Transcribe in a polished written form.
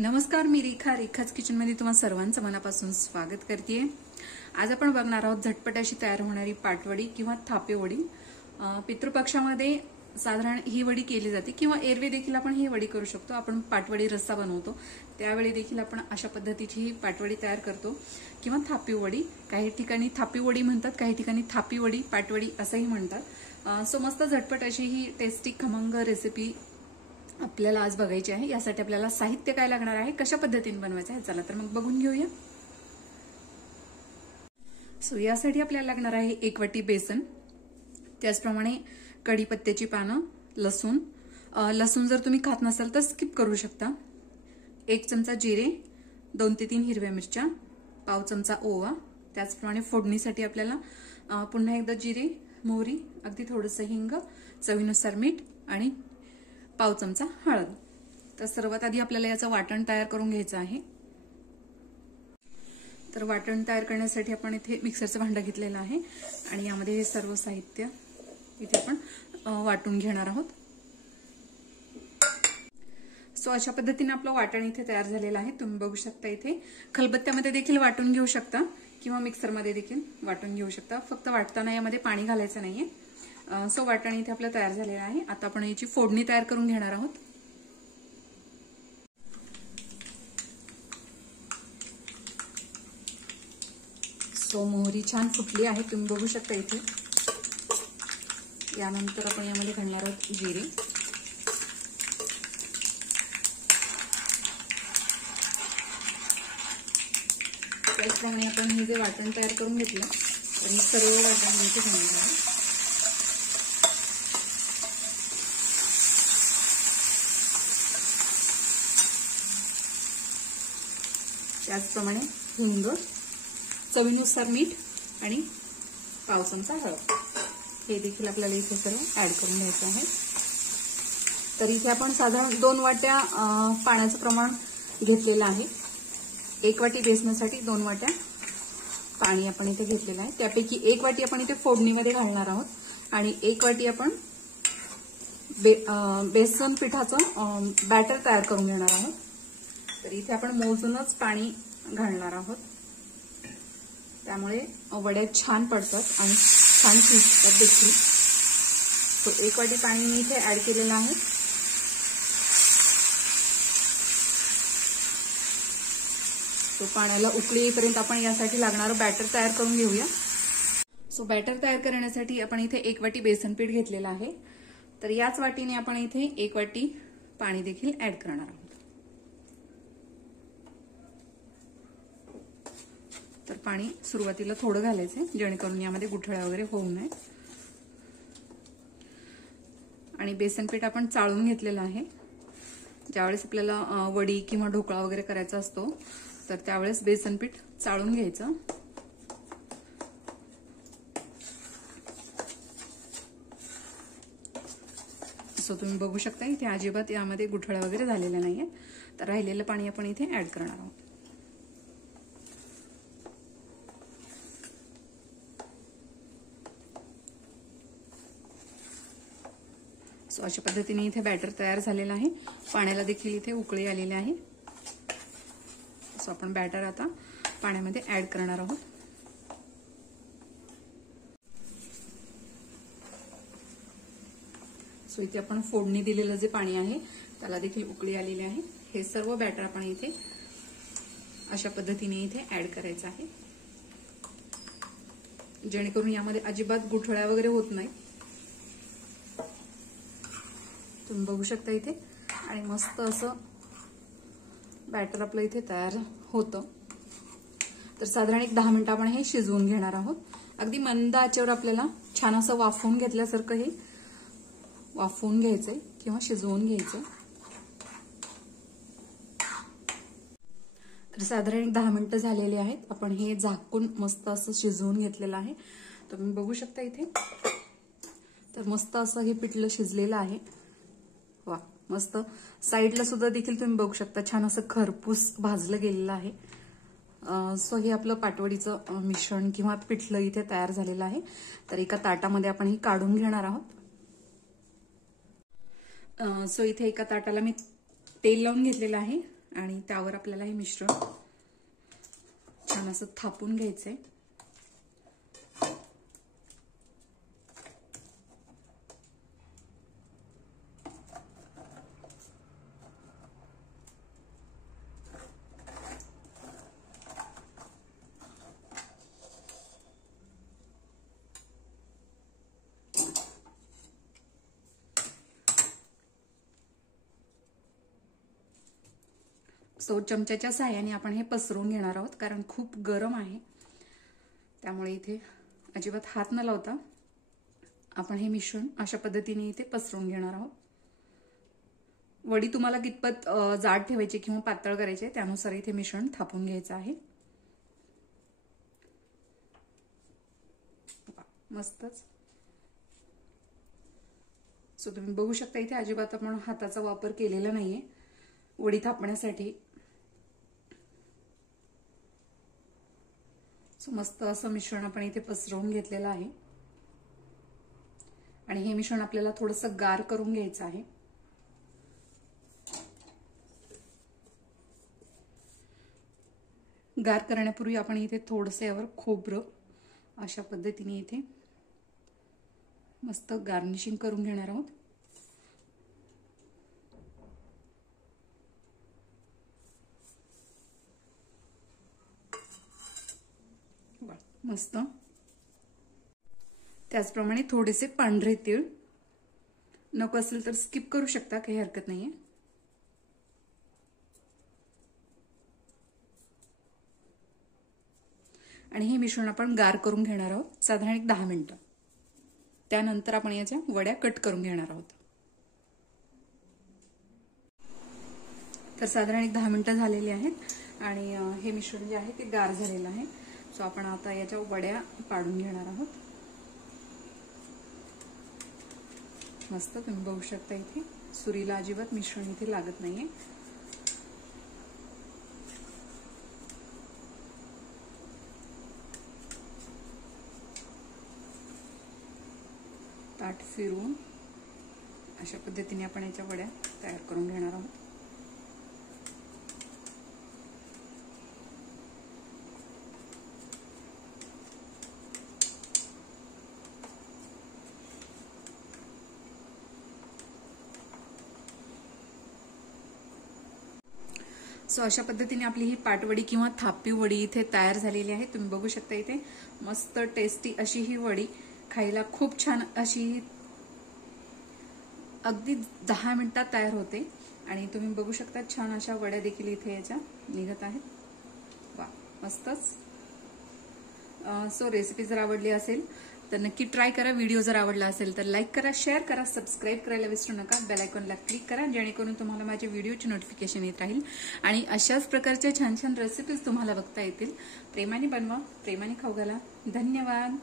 नमस्कार, मी रेखाच किचनमध्ये तुम्हा सर्वांचं मनापासून स्वागत करते। आज आपण बघणार आहोत झटपट अशी तयार होणारी पाटवडी किंवा थापे वडी। पितृपक्षामध्ये साधारण ही वडी केली जाते किंवा एरवी देखील आपण ही वडी करू शकतो। आपण पाटवडी रस्सा बनवतो त्यावेळी देखील आपण अशा पद्धतीची ही पाटवडी तयार करतो किंवा थापी वडी। काही ठिकाणी थापी वडी म्हणतात, काही ठिकाणी थापी वडी, पाटवडी असंही म्हणतात। सो मस्त झटपट अशी ही टेस्टी खमंग रेसिपी आपल्याला आज बघायची आहे। यासाठी आपल्याला साहित्य काय लागणार आहे, कशा पद्धतीने बनवायचं आहे, चला तर मग बघून घेऊया। सो यासाठी आपल्याला लागणार आहे 1 वाटी बेसन, त्याचप्रमाणे कढीपत्त्याची पानं, लसूण जर तुम्ही खात नसाल तर स्किप करू शकता, 1 चमचा जिरे, 2 ते 3 हिरव्या मिरच्या, पाव चमचा ओवा, त्याचप्रमाणे फोडणीसाठी आपल्याला पुन्हा एकदा जिरे, मोहरी, अगदी थोडंसं हिंग, चवीनुसार मीठ आणि पाव चमचा हळद। तर सर्वात आधी आपल्याला याचं वाटण तयार करून घ्यायचं आहे। तर वाटण तयार करण्यासाठी आपण इथे मिक्सरचं भांडं घेतलेलं आहे आणि यामध्ये हे सर्व साहित्य इथे आपण वाटून घेणार आहोत। सो अशा पद्धतीने आपलं वाटण इथे तयार झालेलं आहे। तुम्ही बघू शकता इथे खलबत्त्यामध्ये देखील वाटून घेऊ शकता किंवा मिक्सरमध्ये देखील वाटून घेऊ शकता। फक्त वाटताना यामध्ये पाणी घालायचं नाहीये। सो वाटण इथे आपलं तयार झालेलं आहे। आता आपण याची फोडणी तयार करून घेणार आहोत। सो मोहरी छान फुटली आहे, तुम्ही बघू शकता इथे। यानंतर आपण यामध्ये घालणार आहोत जिरे, त्याचप्रमाणे आपण हे जे वाटण तयार करून घेतलं तर हे सर्व वाटण इथे घालणार आहोत। त्याचप्रमाणे हिंग, चवीनुसार मीठ आणि पाव चमचा हळद हे देखील आपल्याला इथे सर्व ऍड करून घ्यायचं आहे। तर इथे आपण साधारण 2 वाट्या पाण्याचं प्रमाण घेतलेलं आहे। 1 वाटी बेसनासाठी 2 वाट्या पाणी आपण इथे घेतलेलं आहे। त्यापैकी 1 वाटी आपण इथे फोडणीमध्ये घालणार आहोत आणि 1 वाटी आपण बेसन पिठाचं बॅटर तयार करून घेणार आहोत। तर इथे आपण मोजूनच पाणी घालणार आहोत, त्यामुळे वड्या छान पडतात आणि छान शिजतात देखील। तो 1 वाटी पाणी मी इथे ऍड केलेलं आहे। तो पाण्याला उकळी येईपर्यंत आपण यासाठी लागणारं बॅटर तयार करून घेऊया। सो बॅटर तयार करण्यासाठी आपण इथे 1 वाटी बेसन पीठ घेतलेलं आहे। तर याच वाटीने आपण इथे 1 वाटी पाणी देखील ऍड करणार आहोत। तर पाणी सुरुवातीला थोडं घालायचंय जेणेकरून यामध्ये गुठळ्या वगैरे होऊ नये। आणि बेसन पीठ आपण चाळून घेतलेलं आहे। ज्यावेळेस आपल्याला वडी किंवा ढोकळा वगैरे करायचा असतो तर त्यावेळेस बेसन पीठ चाळून घ्यायचं। सो तुम्ही बघू शकता इथे अजिबात यामध्ये गुठळ्या वगैरे झालेल्या नाहीये। तर राहिलेलं पाणी आपण इथे ऍड करणार आहोत। सो अशा पद्धतीने इथे बॅटर तयार झालेलं आहे। पाण्याला देखील इथे उकळी आलेली आहे। सो आपण बॅटर आता पाण्यामध्ये ऍड करणार आहोत। सो इथे आपण फोडणी दिलेलं जे पाणी आहे त्याला देखील उकळी आलेली आहे। हे सर्व बॅटर आपण इथे अशा पद्धतीने इथे ऍड करायचं आहे जेणेकरून यामध्ये अजिबात गुठळ्या वगैरे होत नाही। तुम्ही बघू शकता इथे आणि मस्त असं बॅटर आपलं इथे तयार होतं। तर साधारण 10 मिनिटं आपण हे शिजवून घेणार आहोत। अगदी मंद आचेवर आपल्याला छान असं वाफवून घेतल्यासारखं हे वाफवून घ्यायचंय किंवा शिजवून घ्यायचंय। तर साधारण 10 मिनिटं झालेली आहेत। आपण हे झाकून मस्त असं शिजवून घेतलेलं आहे। तुम्ही बघू शकता इथे तर मस्त असं हे पिठलं शिजलेलं आहे। वा, मस्त साईडला सुद्धा देखील तुम्ही बघू शकता छान असं खरपूस भाजलं गेलेलं आहे। सो हे आपलं पाटवडीचं मिश्रण किंवा पिठलं इथे तयार झालेलं आहे। तर एका ताटामध्ये आपण हे काढून घेणार आहोत। सो इथे एका ताटाला मी तेल लावून घेतलेलं आहे आणि त्यावर आपल्याला हे मिश्रण छान असं थापून घ्यायचंय. सो चमच्याच्या साहाय्याने आपण हे पसरवून घेणार आहोत, कारण खूप गरम आहे. त्यामुळे इथे अजिबात हात न लावता आपण हे मिश्रण अशा पद्धतीने इथे पसरवून घेणार आहोत. वडी तुम्हाला कितपत जाड ठेवायची किंवा पातळ करायची त्यानुसार इथे मिश्रण थापून घ्यायचं आहे. मस्तच. सो तुम्ही बघू शकता इथे अजिबात आपण हाताचा वापर केलेला नाहीये वडी थापण्यासाठी. सो मस्त असं मिश्रण आपण इथे पसरवून घेतलेलं आहे आणि हे मिश्रण आपल्याला थोडंसं गार करून घ्यायचं आहे. गार करण्यापूर्वी आपण इथे थोडंसं यावर खोबरं अशा पद्धतीने इथे मस्त गार्निशिंग करून घेणार आहोत. मस्त. त्याचप्रमाणे थोडेसे पांढरे तीळ, नको असेल तर स्किप करू शकता, काही हरकत नाहीये. आणि हे मिश्रण आपण गार करून घेणार आहोत साधारण 10 मिनिटं. त्यानंतर आपण याच्या वड्या कट करून घेणार आहोत. तर साधारण 10 मिनिटं झालेली आहेत आणि हे मिश्रण जे आहे ते गार झालेलं आहे. सो आपण आता याच्या वड्या पाडून घेणार आहोत. मस्त. तुम्ही बघू शकता इथे सुरीला अजिबात मिश्रण इथे लागत नाहीये. ताट फिरवून अशा पद्धतीने आपण याच्या वड्या तयार करून घेणार आहोत. सो अशा पद्धतीने आपली ही पाटवडी किंवा थापी वडी इथे तयार झालेली आहे. तुम्ही बघू शकता इथे मस्त टेस्टी अशी ही वडी, खायला खूप छान अशी अगदी 10 मिनिटात तयार होते. आणि तुम्ही बघू शकता छान अशा वड्या देखील इथे याच्या निघत आहेत. वा, मस्तच. सो रेसिपी जर आवडली असेल तर नक्की ट्राय करा. व्हिडिओ जर आवडला असेल तर लाईक करा, शेअर करा, सबस्क्राईब करायला विसरू नका. बेल आयकॉनला क्लिक करा जेणेकरून तुम्हाला माझ्या व्हिडिओची नोटिफिकेशन येत राहील आणि अशाच प्रकारच्या छान छान रेसिपीज तुम्हाला बघता येतील. प्रेमाने बनवा, प्रेमाने खाऊ घाला. धन्यवाद.